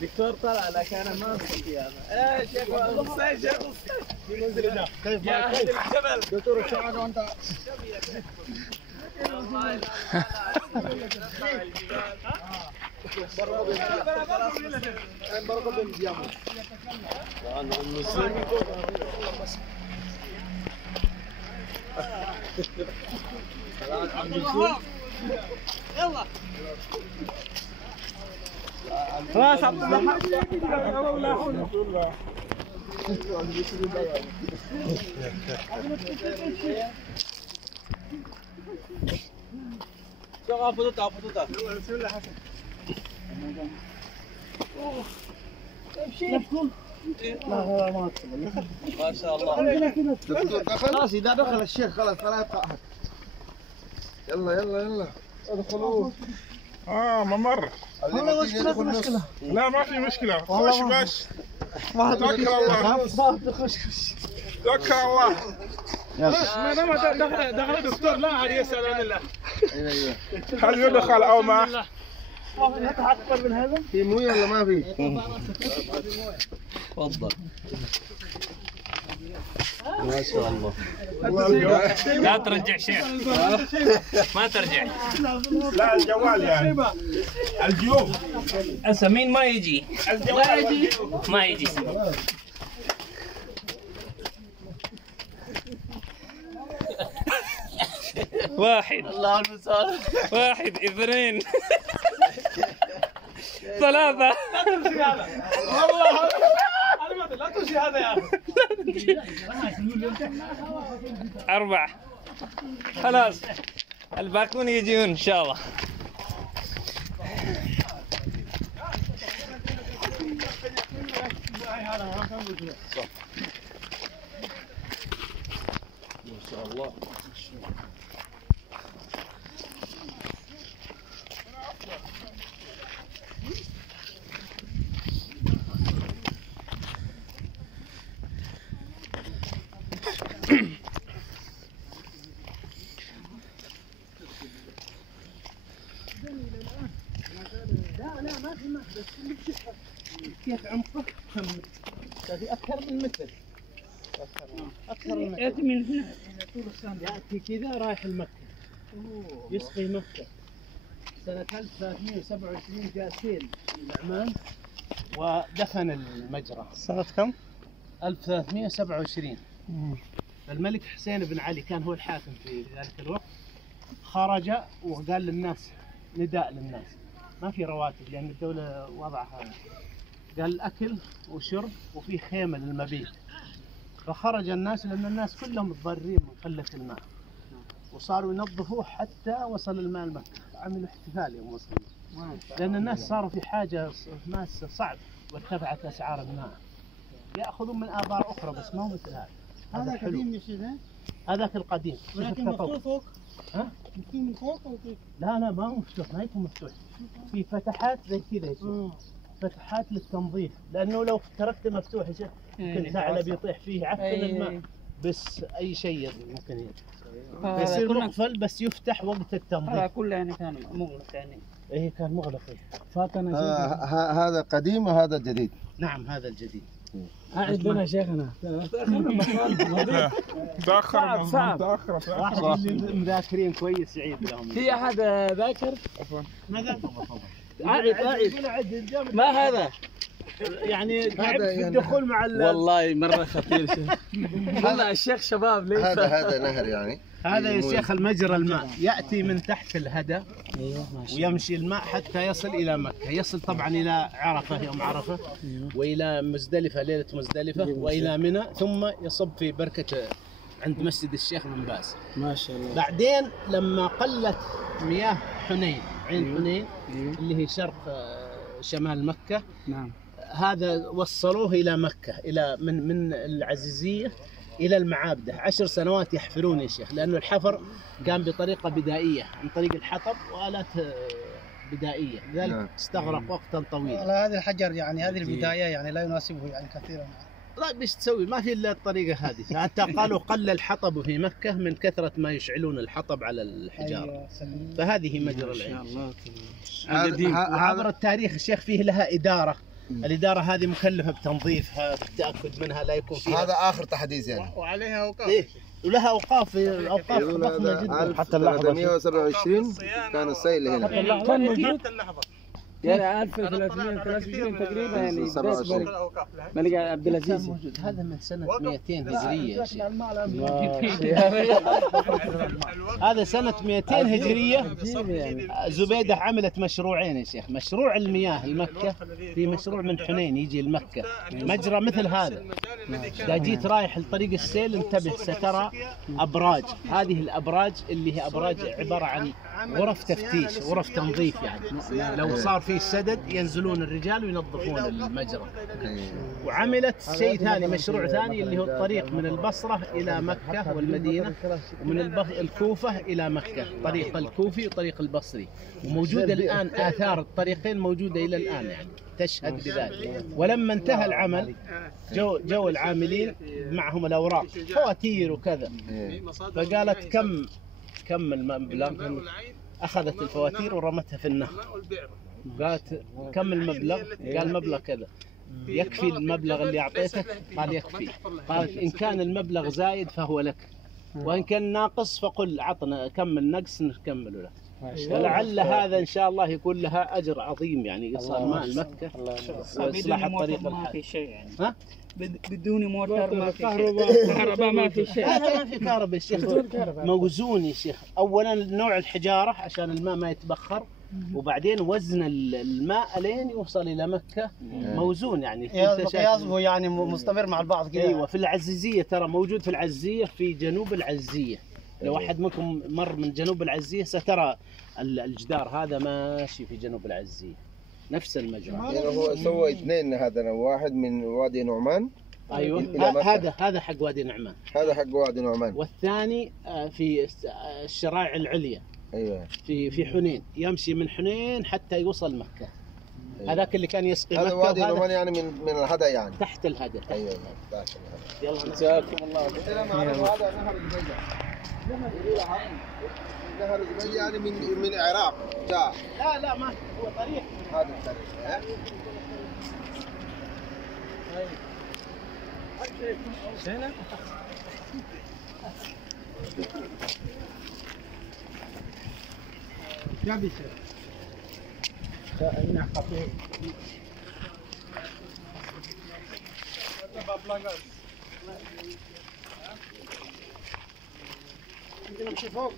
دكتور طلع لك انا ما استطيع هذا. ايه شيخ والله شيخ كيف يا اهل الجبل دكتور الشعر وانت يلا خلاص عبد الله لا حول شغال فضوطة بسم الله حسن لا ما شاء الله خلاص اذا دخل الشيخ خلاص لا يبقى احد يلا ادخلوا ممر والله مشكلة لا ما في مشكلة خش باش توكل الله توكل الله ما دام دخل دكتور لا عاد يسأل عن الله ايوه هل يدخل او ما؟ اكبر من هذا؟ في مويه ولا ما في؟ تفضل ما شاء الله لا ترجع شيخ ما ترجع لا الجوال يعني الجيوب هسه مين ما يجي ما يجي واحد الله المستعان واحد اثنين ثلاثة لا تمشي هذا والله لا تمشي هذا يا اخي أربعة خلاص الباقون يجون إن شاء الله ما شاء الله لا ما في ماء بس اللي بشوفها كيف عمقه هذه اكثر من متر اكثر من متر يأتي من هنا طول السنة ياتي كذا رايح المكة يسقي مكة سنة 1327 جاء سيل من عمان ودفن المجرى. سنة كم؟ 1327 الملك حسين بن علي كان هو الحاكم في ذلك الوقت خرج وقال للناس نداء للناس ما في رواتب لأن الدولة وضعها قال الأكل وشرب وفي خيمة للمبيت فخرج الناس لأن الناس كلهم متضررين من قلة الماء وصاروا ينظفوه حتى وصل الماء لمكة عملوا احتفال يوم وصلوا لأن الناس صاروا في حاجة ماسة صعب وارتفعت أسعار الماء يأخذون من آبار أخرى بس ما هو مثل هذا. هذا قديم يا شيخ هذاك القديم ولكن مفتوح فوق ها؟ يكون من فوق أو كيف؟ لا ما هو مفتوح ما يكون مفتوح في فتحات زي كذا يصير فتحات للتنظيف لأنه لو تركته مفتوح يا شيخ ممكن ثعلب يطيح فيه يعفن الماء بس أي شيء ممكن يصير مقفل بس يفتح وقت التنظيف. هذا كله يعني كان مغلق يعني إيه كان مغلق فاتنا هذا قديم وهذا جديد. نعم هذا الجديد. أعد لنا شيخنا تأخر تأخر واحد مذاكرين كويس يعيد لهم. في أحد ذاكر؟ ماذا؟ أعد ما هذا؟ يعني تعبت في الدخول مع والله مرة خطير شيخ والله الشيخ شباب ليس هذا نهر يعني هذا يا شيخ المجرى الماء يأتي من تحت الهدى ويمشي الماء حتى يصل إلى مكة يصل طبعا إلى عرفة يوم عرفة وإلى مزدلفة ليلة مزدلفة وإلى منى ثم يصب في بركة عند مسجد الشيخ بن باز ما شاء الله. بعدين لما قلت مياه حنين عين حنين اللي هي شرق شمال مكة نعم هذا وصلوه إلى مكة، إلى من العزيزية إلى المعابدة. 10 سنوات يحفرون يا شيخ، لأنه الحفر كان بطريقة بدائية عن طريق الحطب وآلات بدائية، لذلك استغرق وقتا طويلا. هذا الحجر يعني هذه البداية يعني لا يناسبه يعني كثيرا. لا بيش تسوي، ما في إلا الطريقة هذه. حتى قالوا قل الحطب في مكة من كثرة ما يشعلون الحطب على الحجارة. فهذه مجرى العين. عبر التاريخ الشيخ فيه لها إدارة. الإدارة هذه مكلفة بتنظيفها، بالتأكد منها لا يكون فيها. هذا آخر تحديث يعني. وعليها أوقاف. إيه؟ ولها أوقاف ضخمة جدا. حتى 1327 كان السيل هنا. كان موجود يعني 1323 تقريبا يعني 27 ملك عبد العزيز. هذا من سنة 200 هجرية يا شيخ. هذا سنة 200 هجرية. زبيدة عملت مشروعين يا شيخ، مشروع المياه لمكة، في مشروع من حنين يجي لمكة مجرى مثل هذا. إذا جيت رايح لطريق السيل انتبه سترى أبراج. هذه الأبراج اللي هي أبراج عبارة عن غرف تفتيش، غرف تنظيف يعني. لو صار في سدد ينزلون الرجال وينظفون المجرى. وعملت شيء ثاني، مشروع ثاني اللي هو الطريق من البصرة إلى مكة والمدينة، ومن الكوفة إلى مكة، طريق الكوفي وطريق البصري. وموجودة الآن آثار الطريقين موجودة إلى الآن يعني تشهد بذلك. ولما انتهى العمل جو العاملين معهم الأوراق فواتير وكذا، فقالت كم المبلغ؟ أخذت الفواتير ورمتها في النهر. قالت كم المبلغ؟ قال مبلغ كذا. يكفي المبلغ اللي أعطيتك؟ قال يكفي. قالت إن كان المبلغ زايد فهو لك، وإن كان ناقص فقل عطنا كمل نقص نكمله لك. ولعل هذا إن شاء الله يكون لها أجر عظيم يعني، إيصال ماء مكة وإصلاح الطريق. ما في شيء يعني. ها؟ بدون موتور ما في كهرباء ما في شيء. لا ما في كهرباء يا شيخ، موزون يا شيخ. أولا نوع الحجارة عشان الماء ما يتبخر، وبعدين وزن الماء لين يوصل إلى مكة موزون يعني. قياسه يعني مستمر مع البعض كذا. أيوة. في العزيزية ترى موجود في العزيزية، في جنوب العزيزية. لو واحد منكم مر من جنوب العزيزية سترى الجدار هذا ماشي في جنوب العزيزية نفس المجرى. يعني هو سوى اثنين، هذا واحد من وادي نعمان. ايوه هذا حق وادي نعمان. هذا حق وادي نعمان. والثاني في الشرائع العليا. ايوه. في حنين، يمشي من حنين حتى يوصل مكة. أيوة. هذاك اللي كان يسقي مكة. هذا وادي نعمان يعني من الهدى يعني. تحت الهدى. ايوه تحت الهدى. يلا جزاكم الله خير. هذا نهر الزبيدة. نهر الزبيدة يعني من العراق جاء. لا ما هو طريق. هذا الطريق. يا بيشر. إنه خفيف. نمشي فوق.